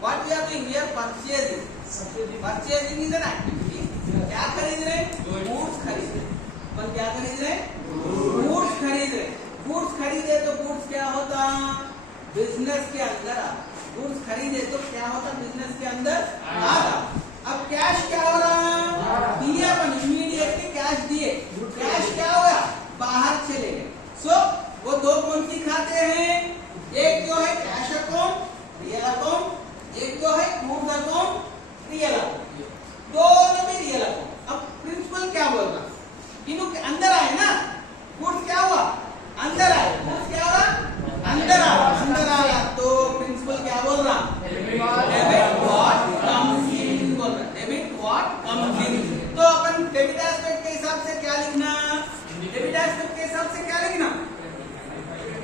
What we are doing? We are purchasing. Purchasing is an activity. क्या खरीद रहे हैं? Goods खरीद रहे हैं. पर क्या खरीद रहे हैं? Goods खरीद रहे हैं. Goods खरीदे तो goods क्या होता? बिजनेस के अंदर आ. Goods खरीदे तो क्या होता? बिजनेस के अंदर आता. अब कैश क्या हो रहा? दिए अपन इमीडिएटली कैश दिए. कैश क्या हुआ? बाहर चले गए. सो वो दो कौन सी खाते हैं? एक जो है कैश अकाउंट, रियल अकाउंट, एक जो है गुड्स अकाउंट, रियल अकाउंट. दोनों में रियल अकाउंट. अब प्रिंसिपल क्या बोल रहा? इन्हों के अंदर आए ना. गुड्स क्या हुआ? अंदर आए. गुड्स क्या हुआ? अंदर आया. अंदर आया तो प्रिंसिपल क्या बोल रहा? डेबिट व्हाट कम्स इन बोल रहा. Debit what comes in. तो अपन डेबिट एस्पेक्ट के हिसाब से क्या लिखना? डेबिट एस्पेक्ट के हिसाब से क्या लिखना?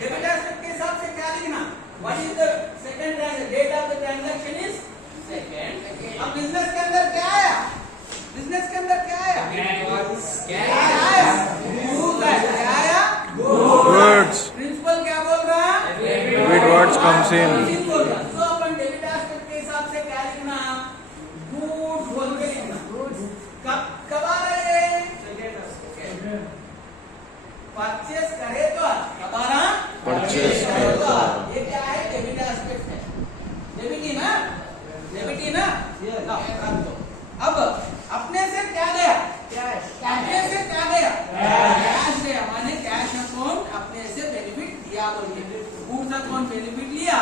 डेबिट एस्पेक्ट के हिसाब से क्या लिखना? What is the second date of the transaction is second. अब बिजनेस के अंदर क्या आया? बिजनेस के अंदर क्या आया? क्या आया? गुड्स आया. क्या आया? Goods. प्रिंसिपल क्या बोल रहा? Debit what comes in. बोल रहा. तो अपन डेबिट एस्पेक्ट के हिसाब से क्या लिखना? गुड्स बोल के लिखना. कब आ रहे हैं? परचेस करे तो कब आ रहा? Purchase करे तो. ये क्या है? डेबिट एस्पेक्ट है. डेबिट ही ना? डेबिट ही ना? अब अपने से क्या गया? अपने से क्या गया? कैश गया. माने कैश अकाउंट अपने से बेनिफिट दिया बोल के. गुड्स अकाउंट बेनिफिट लिया,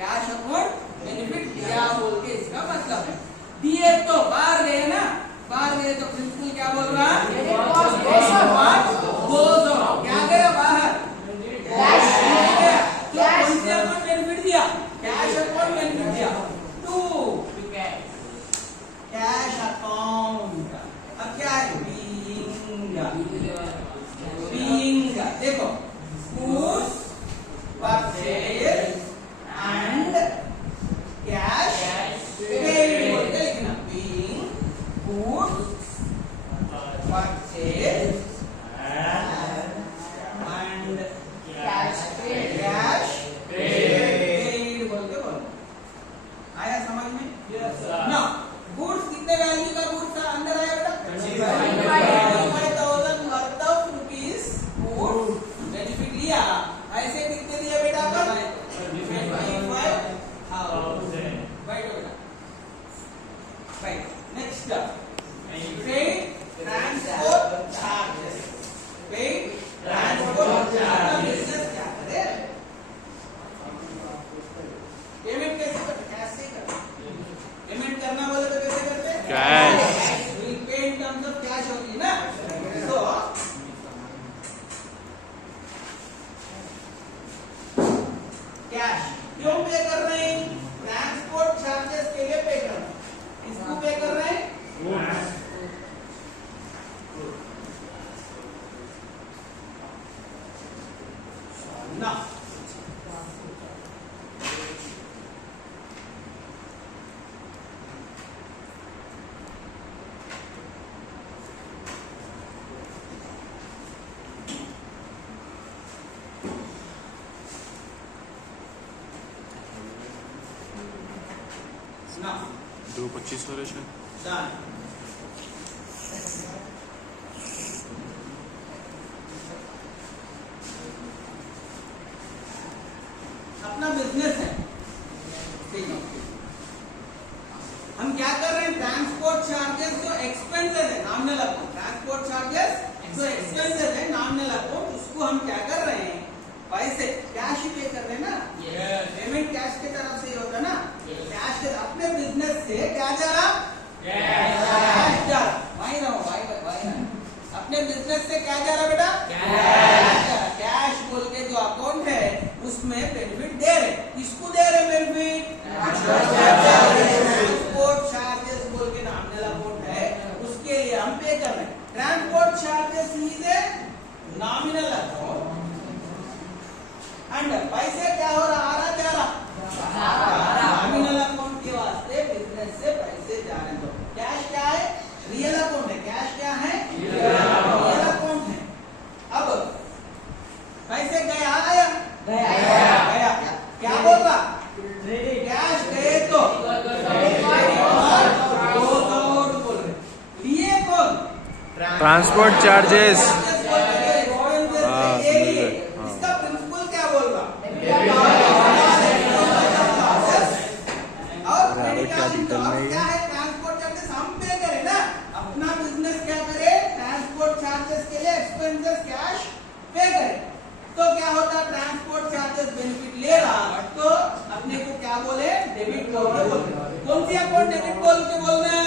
कैश अकाउंट बेनिफिट दिया बोल के इसका मतलब है. दिए तो बाहर गए ना. बाहर गए तो प्रिंसिपल क्या बोल रहा? क्या गया बाहर? कैश गया. तो कौन से अकाउंट बेनिफिट दिया? कैश अकाउंट बेनिफिट दिया. To cash account. अब क्या है? बीइंग. देखो goods purchase and cash paid बोल के लिखना. Being goods purchase and cash paid बोल के बोलो. आया समझ में? ना गुड्स कितने वैल्यू का गुड्स था? अंदर आया बेटा 25,000 worth of rupees goods benefit लिया. ऐसे कितने दिए बेटा अपन? 25,000. बैठो बेटा. Right. Next paid transport charges. Paid transport charges. Business क्या करे? पेमेंट कैसे करते? कैश से करते. पेमेंट करना बोले तो कैसे करते? Cash. पे इन टर्म्स ऑफ कैश होती है ना. तो कैश क्यों पे कर रहे हैं? ट्रांसपोर्ट चार्जेस के लिए पे कर रहे हैं. इसको पे कर रहे हैं. ना ना 2:25 हो रहे हैं. डन. अपना बिजनेस है. हम क्या कर रहे हैं? ट्रांसपोर्ट चार्जेस जो एक्सपेंसेस है नॉमिनल अकाउंट. ट्रांसपोर्ट चार्जेस जो एक्सपेंसेस है नॉमिनल अकाउंट उसको हम क्या कर रहे हैं? पैसे कैश ही पे कर रहे हैं ना. पेमेंट कैश के तरफ से ही होगा ना. कैश के अपने बिजनेस से क्या जा रहा? कैश जा रहा. भाई ना अपने बिजनेस से क्या जा रहा बेटा? कैश बोल के जो अकाउंट है उसमें बेनिफिट दे रहे. किसको दे रहे बेनिफिट? ट्रांसपोर्ट चार्जेस बोल के नॉमिनल अकाउंट है उसके लिए हम पे कर रहे हैं. Transport charges is a nominal account and पैसे क्या हो रहा? आ रहा जा रहा? नॉमिनल अकाउंट के वास्ते बिजनेस से पैसे जा रहे हैं. तो कैश क्या है? रियल अकाउंट है. कैश क्या है? रियल अकाउंट है. अब पैसे गया आया? गया. क्या बोल रहा? ट्रांसपोर्ट चार्जेस हाँ, समझ गए। हाँ। इसका प्रिंसिपल क्या बोल रहा और अरे क्या डिटेल में ये? क्या है ट्रांसपोर्ट चार्जेस हम पे करें ना अपना बिजनेस क्या करे ट्रांसपोर्ट चार्जेस के लिए एक्सपेंसेस कैश पे करे तो क्या होता ट्रांसपोर्ट चार्जेस बेनिफिट ले रहा तो अपने को क्या बोले डेबिट बोल के बोलते कौन सी अकाउंट डेबिट बोल के बोलना है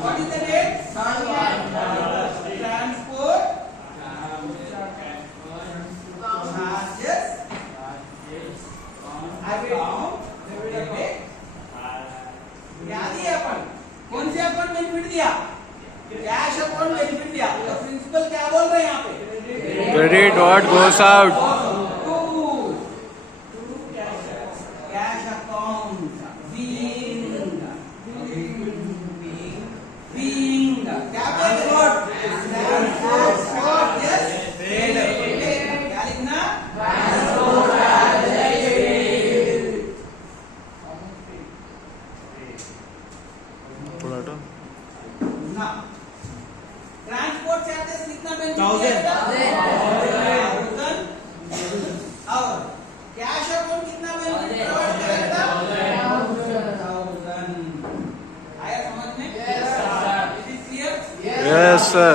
what is the date transport charges account debit क्या दिया अपन कौन से अकाउंट बेनिफिट दिया कैश अकाउंट बेनिफिट दिया तो प्रिंसिपल क्या बोल रहे हैं यहाँ पे Credit what goes out. Cash account being क्या क्या लिखना थोड़ा हटो। ना ट्रांसपोर्ट चार्जेस कितना बेनिफिट 1000 और कैश अकाउंट कितना बेनिफिट प्रोवाइड करेगा 1000 आया समझ में it is clear Yes, sir.